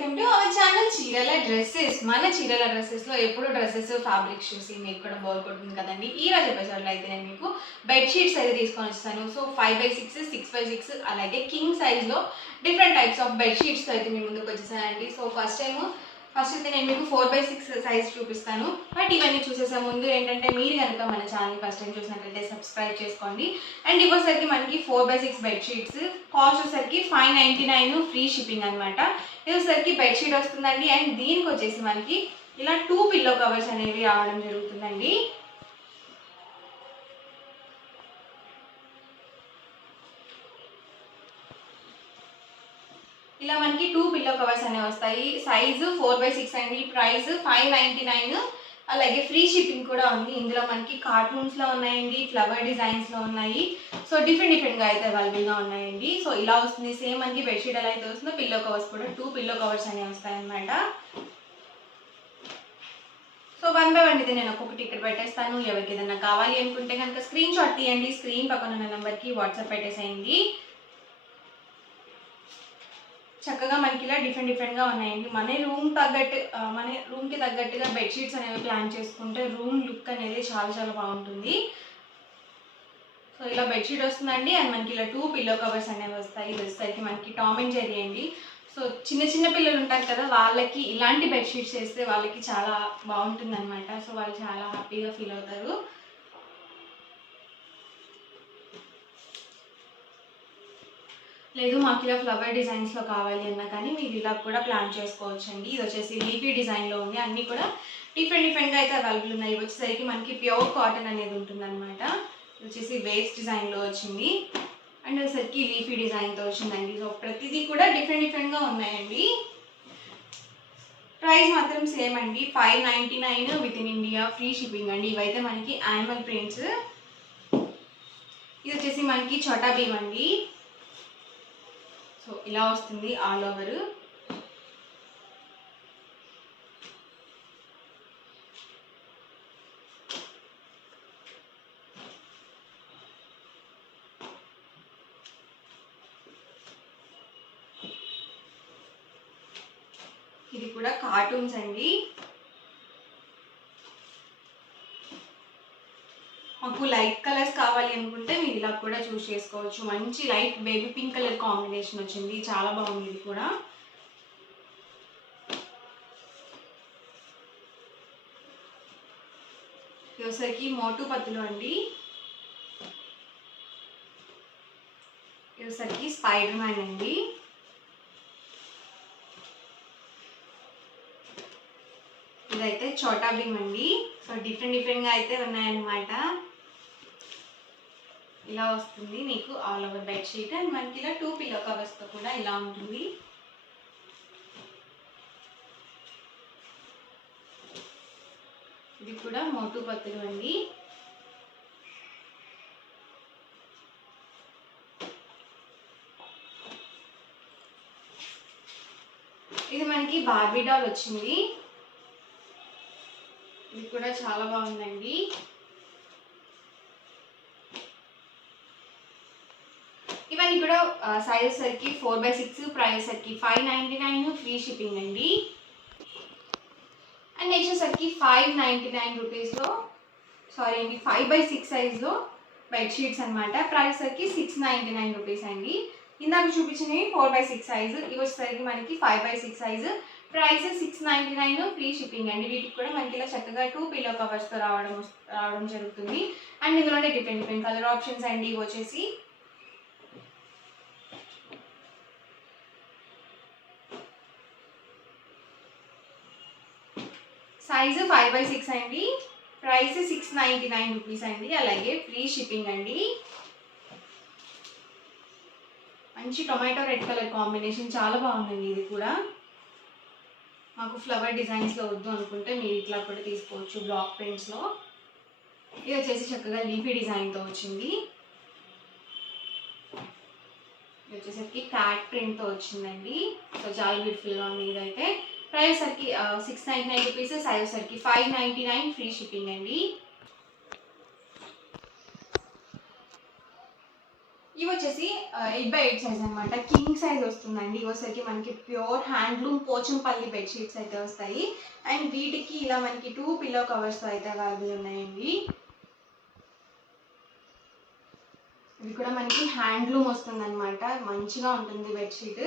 Welcome to our channel చీరల dresses. మన చీరల డ్రెస్సెస్లో ఎప్పుడు డ్రెస్సెస్ ఫ్యాబ్రిక్ చూసి మీకు కూడా బోర్ కొడుతుంది కదండి. ఈ రోజు ఎపిసోడ్లో అయితే నేను మీకు బెడ్షీట్స్ అయితే తీసుకొని వచ్చాను. సో 5x6, 6x6 అలాగే కింగ్ సైజ్లో డిఫరెంట్ టైప్స్ ఆఫ్ బెడ్షీట్స్తో అయితే మీ ముందుకు వచ్చేసానండి. సో ఫస్ట్ అయితే నేను మీకు 4x6 సైజ్ చూపిస్తాను. బట్ ఇవన్నీ చూసేసే ముందు ఏంటంటే మీరు కనుక మన ఛానల్ని ఫస్ట్ టైం చూసినట్లయితే సబ్స్క్రైబ్ చేసుకోండి. అండ్ ఇవ్వసరికి మనకి 4x6 బెడ్షీట్స్ కాస్ట్ వచ్చేసరికి 599 ఫ్రీ షిప్పింగ్ అనమాట. ఇవ్వసరికి బెడ్షీట్ వస్తుందండి. అండ్ దీనికి వచ్చేసి మనకి ఇలా 2 పిల్లో కవర్స్ అనేవి రావడం జరుగుతుందండి. ఇలా మనకి 2 పిల్లో కవర్స్ అనేవి వస్తాయి. సైజు 4x6 అండి. ప్రైస్ 599. అలాగే ఫ్రీ షిప్పింగ్ కూడా ఉంది. ఇందులో మనకి కార్టూన్స్లో ఉన్నాయండి, ఫ్లవర్ డిజైన్స్లో ఉన్నాయి. సో డిఫరెంట్గా అయితే అవైలబుల్గా ఉన్నాయండి. సో ఇలా వస్తుంది. సేమ్ మనకి బెడ్షీట్ ఎలా అయితే వస్తుందో పిల్లో కవర్స్ కూడా 2 పిల్లో కవర్స్ అనేవి వస్తాయన్నమాట. సో 1 by 1 అయితే నేను ఒక్కొక్కటి ఇక్కడ పెట్టేస్తాను. ఎవరికి ఏదైనా కావాలి అనుకుంటే కనుక స్క్రీన్ షాట్ తీయండి. స్క్రీన్ పక్కన ఉన్న నెంబర్కి వాట్సాప్ పెట్టేసేయండి. చక్కగా మనకి ఇలా డిఫరెంట్గా ఉన్నాయండి. మన రూమ్కి తగ్గట్టుగా బెడ్షీట్స్ అనేవి ప్లాన్ చేసుకుంటే రూమ్ లుక్ అనేది చాలా బాగుంటుంది. సో ఇలా బెడ్షీట్ వస్తుందండి. అండ్ మనకి ఇలా 2 పిల్లో కవర్స్ అనేవి వస్తాయి. ఇది వచ్చేసరికి మనకి టామ్ అండ్ జెర్రీ అండి. సో చిన్న పిల్లలు ఉంటారు కదా, వాళ్ళకి ఇలాంటి బెడ్షీట్స్ వేస్తే వాళ్ళకి చాలా బాగుంటుంది అనమాట. సో వాళ్ళు చాలా హ్యాపీగా ఫీల్ అవుతారు. లేదు మాకు ఇలా ఫ్లవర్ డిజైన్స్లో కావాలి అన్నా కానీ మీరు ఇలా కూడా ప్లాన్ చేసుకోవచ్చండి. ఇది వచ్చేసి లీఫీ డిజైన్లో ఉంది. అన్నీ కూడా డిఫరెంట్గా అయితే అవైలబుల్ ఉన్నాయి. వచ్చేసరికి మనకి ప్యూర్ కాటన్ అనేది ఉంటుందన్నమాట. ఇది వచ్చేసి వేస్ట్ డిజైన్లో వచ్చింది. అండ్ వచ్చేసరికి లీఫీ డిజైన్తో వచ్చిందండి. సో ప్రతిదీ కూడా డిఫరెంట్గా ఉన్నాయండి. ప్రైస్ మాత్రం సేమ్ అండి. 599 with in India free shipping అండి. ఇవైతే మనకి యానిమల్ ప్రింట్స్. ఇది వచ్చేసి మనకి చోటా భీమ్ అండి. సో ఇలా వస్తుంది ఆల్ ఓవర్. ఇది కూడా కార్టూన్స్ అండి. మాకు లైట్ కలర్స్ కావాలి అనుకుంటే మీరు ఇలా కూడా చూస్ చేసుకోవచ్చు. మంచి light baby pink colour combination వచ్చింది. చాలా బాగుంది ఇది కూడా. ఇది వచ్చేసరికి మోటు పత్తులు అండి. ఇది వచ్చేసరికి స్పైడర్ మ్యాన్ అండి. ఇదైతే చోటా భీమ్ అండి. సో డిఫరెంట్గా అయితే ఉన్నాయన్నమాట. ఇలా వస్తుంది మీకు ఆల్ ఓవర్ బెడ్షీట్. అండ్ మనకి ఇలా 2 పిల్లో కవర్స్తో కూడా ఇలా ఉంటుంది. ఇది కూడా మోటు పత్తులు అండి. ఇది మనకి బార్బీ డాల్ వచ్చింది. ఇది కూడా చాలా బాగుందండి. ఇవన్నీ కూడా సైజ్ సరికి 4x6, ప్రైస్ సరికి 599 ఫ్రీ షిప్పింగ్ అండి. అండ్ నెక్స్ట్ సరికి 599 రూపీస్లో 5x6 సైజ్లో బెడ్షీట్స్ అనమాట. ప్రైస్ సరికి 699 రూపీస్ అండి. ఇందాక చూపించినవి 4x6 సైజు. ఇవి వచ్చేసరికి మనకి 5x6 size. Price 699 free shipping అండి. వీటికి కూడా మనకి ఇలా చక్కగా 2 పిల్లో కవర్స్తో రావడం జరుగుతుంది. అండ్ ఇందులోనే డిఫరెంట్ కలర్ ఆప్షన్స్ అండి. ఇవి వచ్చేసి సైజు 5x6 అండి. ప్రైస్ 699 రూపీస్ అండి. అలాగే ఫ్రీ షిప్పింగ్ అండి. మంచి టొమాటో రెడ్ కలర్ కాంబినేషన్ చాలా బాగుందండి. ఇది కూడా మాకు ఫ్లవర్ డిజైన్స్లో వద్దు అనుకుంటే మీరు ఇట్లా కూడా తీసుకోవచ్చు, బ్లాక్ ప్రింట్స్లో. ఇది వచ్చేసి చక్కగా లీఫీ డిజైన్తో వచ్చింది. ఇది వచ్చేసరికి క్యాట్ ప్రింట్తో వచ్చిందండి. సో చాలా బ్యూటిఫుల్గా ఉంది. ఇదైతే ప్రైస్ సరికి 699 రూపీస్. సైజ్ సరికి 599 ఫ్రీ షిప్పింగ్ అండి. ఇవి వచ్చేసి 8x8 సైజ్ అనమాట, కింగ్ సైజ్ వస్తుందండి. ఇవసరికి మనకి ప్యూర్ హ్యాండ్లూమ్ పోచంపల్లి బెడ్షీట్స్ అయితే వస్తాయి. అండ్ వీటికి ఇలా మనకి 2 పిల్లో కవర్స్ అయితే అవైలబుల్ ఉన్నాయండి. ఇది కూడా మనకి హ్యాండ్లూమ్ వస్తుంది అనమాట, మంచిగా ఉంటుంది బెడ్షీట్.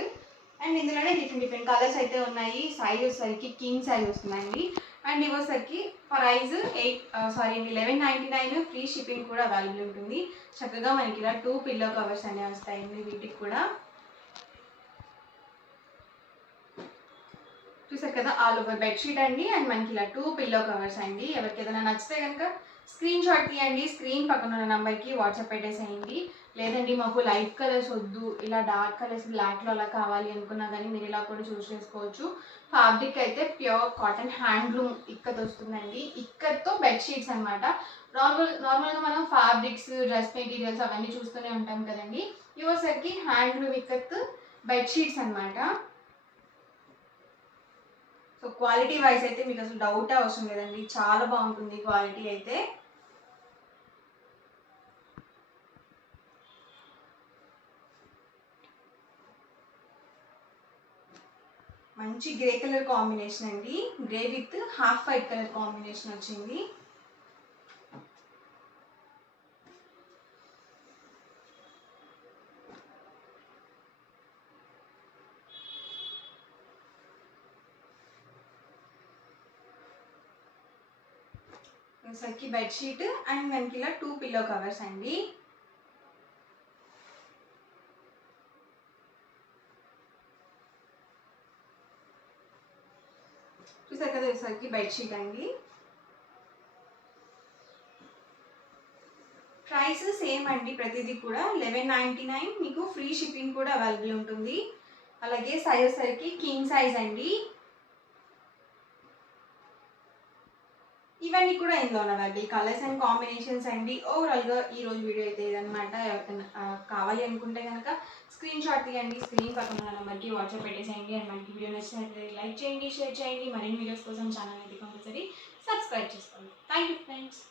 అండ్ ఇందులోనే డిఫరెంట్ కలర్స్ అయితే ఉన్నాయి. సైజ్ వచ్చేసరికి కింగ్ సైజ్ వస్తుందండి. అండ్ ఇవసరికి ప్రైస్ 1199, ఫ్రీ షిప్పింగ్ కూడా అవైలబుల్ ఉంటుంది. చక్కగా మనకి ఇలా 2 పిల్లో కవర్స్ అనేవి వస్తాయండి. వీటికి కూడా చూసారు కదా, ఆల్ ఓవర్ బెడ్షీట్ అండి. అండ్ మనకి ఇలా 2 పిల్లో కవర్స్ అండి. ఎవరికి ఏదైనా నచ్చితే కనుక స్క్రీన్ షాట్ తీయండి, స్క్రీన్ పక్కన ఉన్న నెంబర్కి వాట్సాప్ పెట్టేసేయండి. లేదండి మాకు లైట్ కలర్స్ వద్దు, ఇలా డార్క్ కలర్స్ బ్లాక్లో అలా కావాలి అనుకున్నా కానీ మీరు ఇలా కూడా చూస్ చేసుకోవచ్చు. ఫ్యాబ్రిక్ అయితే ప్యూర్ కాటన్ హ్యాండ్లూమ్ ఇక్కత్ వస్తుందండి. ఇక్కత్తో బెడ్షీట్స్ అనమాట. నార్మల్గా మనం ఫ్యాబ్రిక్స్, డ్రెస్ మెటీరియల్స్ అవన్నీ చూస్తూనే ఉంటాం కదండి. ఇవసరికి హ్యాండ్లూమ్ ఇక్కత్ బెడ్షీట్స్ అనమాట. సో క్వాలిటీ వైజ్ అయితే మీకు అసలు డౌటే అవసరం లేదండి, చాలా బాగుంటుంది క్వాలిటీ అయితే. మంచి గ్రే కలర్ కాంబినేషన్ అండి, grey with half white colour combination వచ్చింది. సరికి బెడ్షీట్ అండ్ మనకి ఇలా 2 పిల్లో కవర్స్ అండి. చూసారు కదా, సరికి బెడ్షీట్ అండి. ప్రైస్ సేమ్ అండి, ప్రతిదీ కూడా 1199, మీకు ఫ్రీ షిప్పింగ్ కూడా అవైలబుల్ ఉంటుంది. అలాగే సైజ్ సరికి కింగ్ సైజ్ అండి. ఇవన్నీ కూడా ఇందులో ఉన్నవండి కలర్స్ అండ్ కాంబినేషన్స్ అండి. ఓవరాల్గా ఈరోజు వీడియో అయితే ఇదనమాట. ఎవరికైనా కావాలి అనుకుంటే కనుక స్క్రీన్ షాట్ తీయండి, స్క్రీన్ పక్కన ఉన్న నెంబర్కి వాట్సాప్ పెట్టేసేయండి. అండ్ మనకి వీడియో నచ్చినట్లయితే లైక్ చేయండి, షేర్ చేయండి. మరిన్ని వీడియోస్ కోసం ఛానల్ అయితే కంపల్సరీ సబ్స్క్రైబ్ చేసుకోండి. Thank you friends.